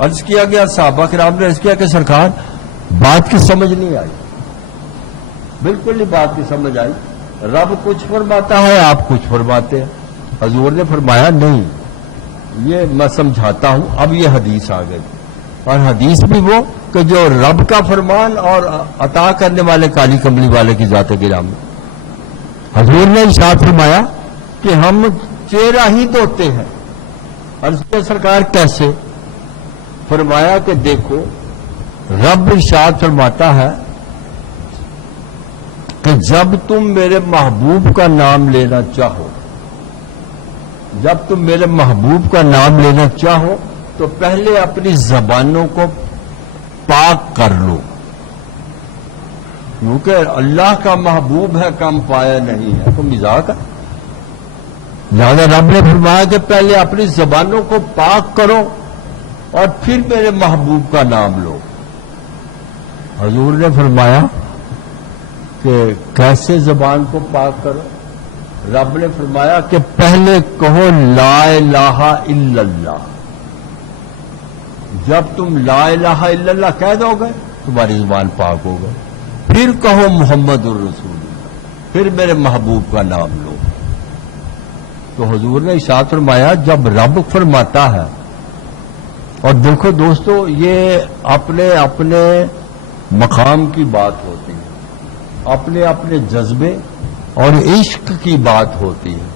عرض کیا گیا صحابہ کرام نے عرض کیا کہ سرکار بات کی سمجھ نہیں آئی، بالکل نہیں بات کی سمجھ آئی، رب کچھ فرماتا ہے آپ کچھ فرماتے ہیں۔ حضور نے فرمایا نہیں، یہ میں سمجھاتا ہوں، اب یہ حدیث آ گئی، اور حدیث بھی وہ کہ جو رب کا فرمان اور عطا کرنے والے کالی کملی والے کی ذات گرامی۔ حضور نے ارشاد فرمایا کہ ہم چہرہ ہی دھوتے ہیں۔ عرض کیا سرکار کیسے؟ فرمایا کہ دیکھو رب ارشاد فرماتا ہے کہ جب تم میرے محبوب کا نام لینا چاہو، جب تم میرے محبوب کا نام لینا چاہو تو پہلے اپنی زبانوں کو پاک کر لو، کیونکہ اللہ کا محبوب ہے کم پایا نہیں ہے، تو مزاق ہے۔ لہذا رب نے فرمایا کہ پہلے اپنی زبانوں کو پاک کرو اور پھر میرے محبوب کا نام لو۔ حضور نے فرمایا کہ کیسے زبان کو پاک کرو؟ رب نے فرمایا کہ پہلے کہو لا الہ الا اللہ۔ جب تم لا الہ الا اللہ کہہ دو گے تمہاری زبان پاک ہو گئی، پھر کہو محمد الرسول اللہ، پھر میرے محبوب کا نام لو۔ تو حضور نے ارشاد فرمایا جب رب فرماتا ہے، اور دیکھو دوستو یہ اپنے اپنے مقام کی بات ہوتی ہے، اپنے اپنے جذبے اور عشق کی بات ہوتی ہے۔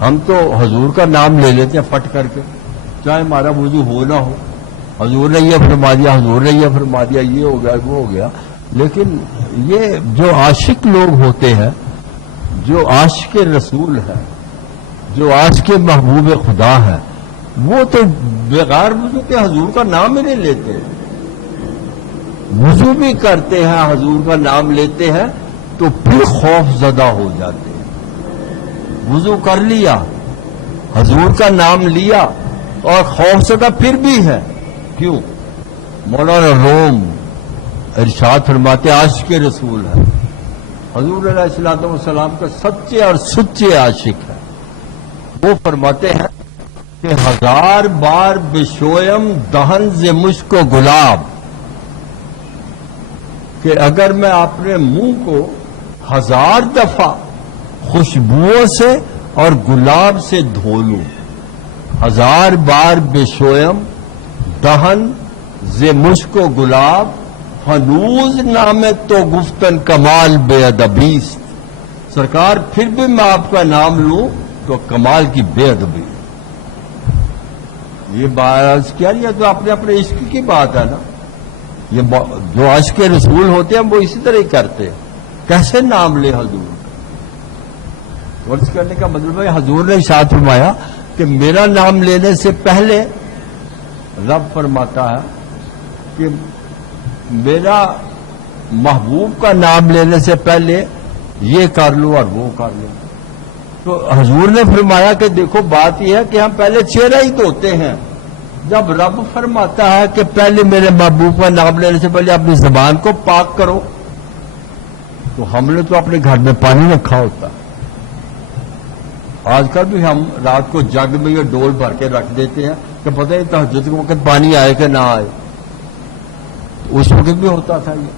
ہم تو حضور کا نام لے لیتے ہیں فٹ کر کے، چاہے ہمارا وضو ہو نہ ہو، حضور نے یہ فرما دیا، حضور نے یہ فرما دیا، یہ ہو گیا وہ ہو گیا۔ لیکن یہ جو عاشق لوگ ہوتے ہیں، جو عاشق رسول ہے، جو عاشق محبوب خدا ہے، وہ تو بغیر وضو کے حضور کا نام ہی نہیں لیتے، وضو بھی کرتے ہیں حضور کا نام لیتے ہیں تو پھر خوف زدہ ہو جاتے ہیں۔ وضو کر لیا، حضور کا نام لیا اور خوف زدہ پھر بھی ہے، کیوں؟ مولانا روم ارشاد فرماتے عاشق رسول ہے، حضور علیہ الصلوۃ والسلام کے سچے اور سچے عاشق ہیں۔ وہ فرماتے ہیں کہ 1000 بار بشویم دہن ز مشک و گلاب، کہ اگر میں اپنے منہ کو 1000 دفعہ خوشبوؤں سے اور گلاب سے دھو لوں، 1000 بار بشویم دہن ز مشک و گلاب، فنوز نام تو گفتن کمال بے ادبیست۔ سرکار پھر بھی میں آپ کا نام لوں تو کمال کی بے ادبی۔ یہ بات کیا نہیں ہے، تو اپنے اپنے عشق کی بات ہے نا۔ یہ جو عاشق رسول ہوتے ہیں وہ اسی طرح ہی کرتے ہیں۔ کیسے نام لے حضور؟ ورز کرنے کا مطلب ہے حضور نے ارشاد فرمایا کہ میرا نام لینے سے پہلے رب فرماتا ہے کہ میرا محبوب کا نام لینے سے پہلے یہ کر لو اور وہ کر لو۔ تو حضور نے فرمایا کہ دیکھو بات یہ ہے کہ ہم پہلے چہرہ ہی دھوتے ہیں۔ جب رب فرماتا ہے کہ پہلے میرے محبوب کا نام لینے سے پہلے اپنی زبان کو پاک کرو، تو ہم نے تو اپنے گھر میں پانی رکھا ہوتا ہے۔ آج کل بھی ہم رات کو جگ میں یہ ڈول بھر کے رکھ دیتے ہیں کہ پتہ نہیں تہجد کے وقت پانی آئے کہ نہ آئے، اس وقت بھی ہوتا تھا یہ۔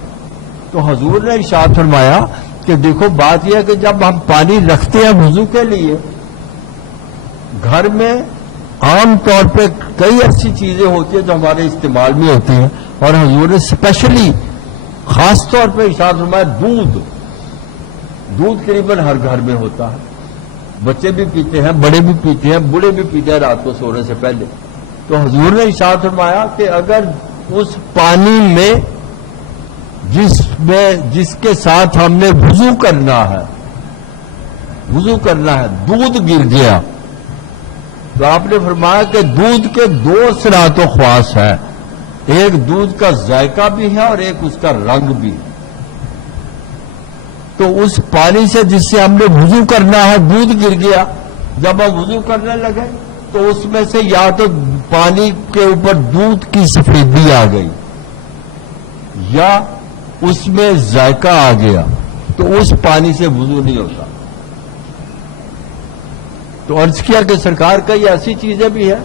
تو حضور نے ارشاد فرمایا کہ دیکھو بات یہ ہے کہ جب ہم پانی رکھتے ہیں وضو کے لیے، گھر میں عام طور پہ کئی ایسی چیزیں ہوتی ہیں جو ہمارے استعمال میں ہوتی ہیں، اور حضور نے اسپیشلی خاص طور پہ ارشاد فرمایا دودھ قریباً ہر گھر میں ہوتا ہے، بچے بھی پیتے ہیں، بڑے بھی پیتے ہیں، بوڑھے بھی پیتے ہیں رات کو سونے سے پہلے۔ تو حضور نے ارشاد فرمایا کہ اگر اس پانی میں جس کے ساتھ ہم نے وضو کرنا ہے دودھ گر گیا، تو آپ نے فرمایا کہ دودھ کے 2 اثرات و خواص ہیں، ایک دودھ کا ذائقہ بھی ہے اور ایک اس کا رنگ بھی۔ تو اس پانی سے جس سے ہم نے وضو کرنا ہے دودھ گر گیا، جب ہم وضو کرنے لگے تو اس میں سے یا تو پانی کے اوپر دودھ کی سفیدی آ گئی یا اس میں ذائقہ آ گیا، تو اس پانی سے وضو نہیں ہوتا۔ تو عرض کیا کہ سرکار کئی ایسی چیزیں بھی ہیں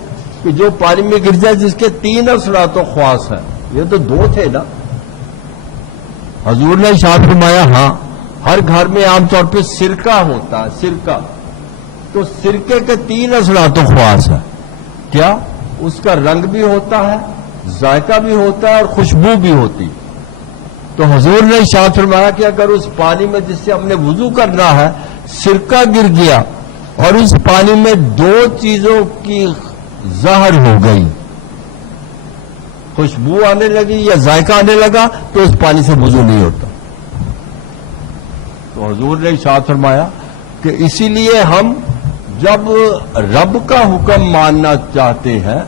کہ جو پانی میں گر جائے جس کے 3 اثرات و خواص ہیں. یہ تو 2 تھے نا. حضور نے ارشاد فرمایا ہاں ہر گھر میں عام طور پہ سرکہ ہوتا ہے, سرکہ. تو سرکے کے 3 اثرات و خواص ہیں. کیا؟ اس کا رنگ بھی ہوتا ہے, ذائقہ بھی ہوتا ہے اور خوشبو بھی ہوتی. تو حضور نے ارشاد فرمایا کہ اگر اس پانی میں جس سے ہم نے وضو کرنا ہے سرکہ گر گیا اور اس پانی میں 2 چیزوں کی ظاہر ہو گئی, خوشبو آنے لگی یا ذائقہ آنے لگا, تو اس پانی سے وضو نہیں ہوتا. تو حضور نے ارشاد فرمایا کہ اسی لیے ہم جب رب کا حکم ماننا چاہتے ہیں,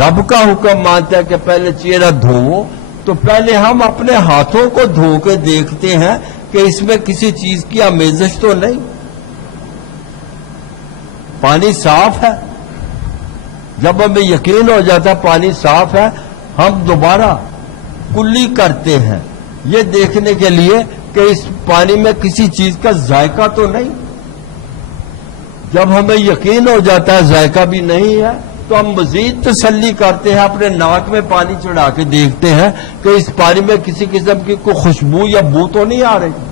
رب کا حکم مانتے ہیں کہ پہلے چہرہ دھوو, تو پہلے ہم اپنے ہاتھوں کو دھو کے دیکھتے ہیں کہ اس میں کسی چیز کی آمیزش تو نہیں, پانی صاف ہے. جب ہمیں یقین ہو جاتا ہے پانی صاف ہے, ہم دوبارہ کلی کرتے ہیں یہ دیکھنے کے لیے کہ اس پانی میں کسی چیز کا ذائقہ تو نہیں. جب ہمیں یقین ہو جاتا ہے ذائقہ بھی نہیں ہے تو ہم مزید تسلی کرتے ہیں, اپنے ناک میں پانی چڑھا کے دیکھتے ہیں کہ اس پانی میں کسی قسم کی کوئی خوشبو یا بو تو نہیں آ رہی.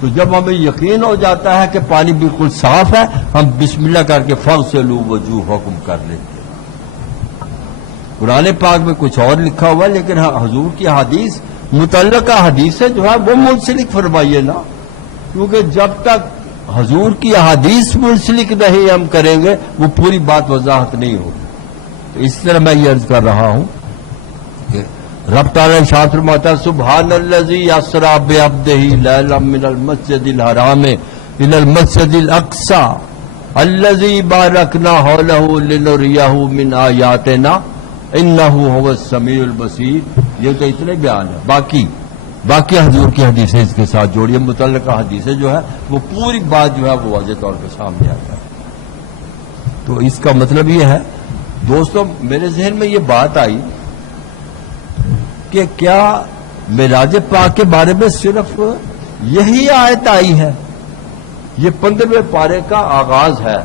تو جب ہمیں یقین ہو جاتا ہے کہ پانی بالکل صاف ہے, ہم بسم اللہ کر کے فغسلوا وجوہکم کر لیتے ہیں. قرآن پاک میں کچھ اور لکھا ہوا ہے, لیکن حضور کی حدیث متعلقہ حدیث ہے جو ہے وہ منسلک فرمائیے نا, کیونکہ جب تک حضور کی احادیث منسلک نہیں ہم کریں گے وہ پوری بات وضاحت نہیں ہوگی. تو اس طرح میں یہ عرض کر رہا ہوں کہ رب تعالیٰ ارشاد فرماتا ہے سبحان الذی اسری بعبدہ لیلا من المسجد الحرام الی المسجد الاقصی الذی بارکنا حولہ لنریہ من آیاتنا انہ هو السمیع البصیر. یہ تو اتنے بیان ہے, باقی حضور کی حدیثیں اس کے ساتھ جوڑیے, متعلقہ حدیثیں جو ہے وہ پوری بات جو ہے وہ واضح طور پہ سامنے آتا ہے. تو اس کا مطلب یہ ہے دوستوں, میرے ذہن میں یہ بات آئی کہ کیا معراج پاک کے بارے میں صرف یہی آیت آئی ہے؟ یہ 15ویں پارے کا آغاز ہے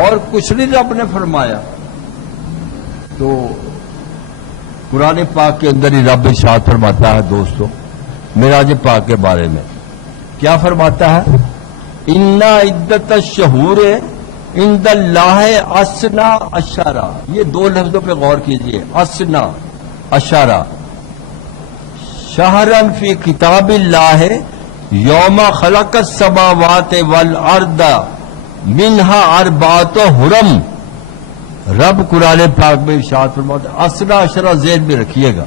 اور کچھ نہیں رب نے فرمایا. تو قرآن پاک کے اندر ہی رب ارشاد فرماتا ہے دوستو معراج پاک کے بارے میں. کیا فرماتا ہے؟ اِنَّ عِدَّةَ الشُّهُورِ عِندَ اللَّهِ اثنا عشرہ. یہ 2 لفظوں پہ غور کیجئے, اثنا عشرہ شہرن فی کتاب اللہ یوم خلق السماوات والارض منہا اربعۃ حرم. رب قرآن پاک میں ارشاد فرماتا ہے, اثنا عشرہ ذہن میں رکھیے گا,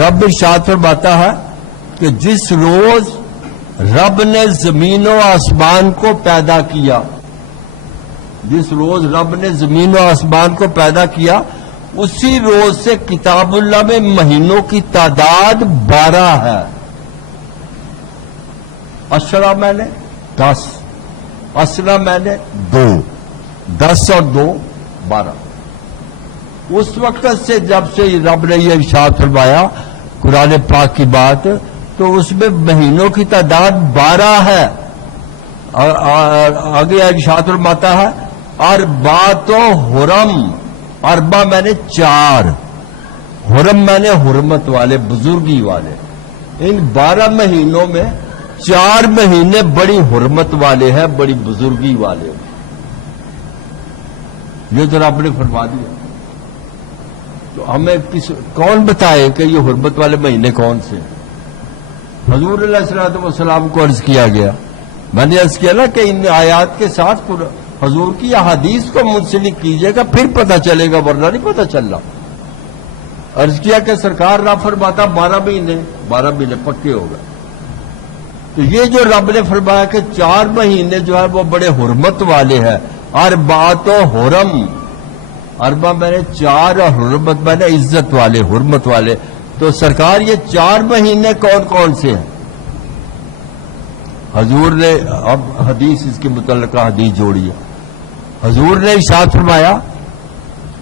رب ارشاد فرماتا ہے کہ جس روز رب نے زمین و آسمان کو پیدا کیا, جس روز رب نے زمین و آسمان کو پیدا کیا اسی روز سے کتاب اللہ میں مہینوں کی تعداد 12 ہے. عشرہ میں نے 10, اثنا میں نے 2, 10 اور 2 12. اس وقت سے جب سے رب نے یہ ارشاد فرمایا قرآن پاک کی بات, تو اس میں مہینوں کی تعداد 12 ہے. آگے ارشاد فرماتا ہے اربعۃ حرم, اربع میں نے 4, حرم میں نے حرمت والے, بزرگی والے. ان 12 مہینوں میں 4 مہینے بڑی حرمت والے ہیں, بڑی بزرگی والے. یہ تو رب نے فرما دیا. تو ہمیں کون بتائے کہ یہ حرمت والے مہینے کون سے؟ حضور علیہ الصلوۃ والسلام کو عرض کیا گیا, میں نے عرض کیا نا کہ ان آیات کے ساتھ حضور کی احادیث کو منسلک کیجئے گا پھر پتہ چلے گا, ورنہ نہیں پتہ چل رہا. عرض کیا کہ سرکار رب فرماتا 12 مہینے پکے ہو گئے. تو یہ جو رب نے فرمایا کہ 4 مہینے جو ہے وہ بڑے حرمت والے ہیں, اربعۃ حرم, اربع میں نے 4 اور حرمت میں نے عزت والے, حرمت والے. تو سرکار یہ 4 مہینے کون کون سے ہیں؟ حضور نے اب حدیث اس کے متعلقہ حدیث جوڑی ہے. حضور نے ارشاد فرمایا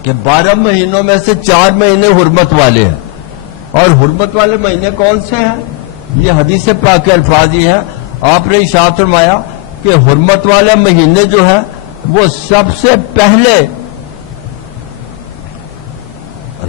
کہ 12 مہینوں میں سے 4 مہینے حرمت والے ہیں. اور حرمت والے مہینے کون سے ہیں؟ یہ حدیث پاک کے الفاظ ہی ہیں. آپ نے ارشاد فرمایا کہ حرمت والے مہینے جو ہیں وہ سب سے پہلے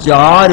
4,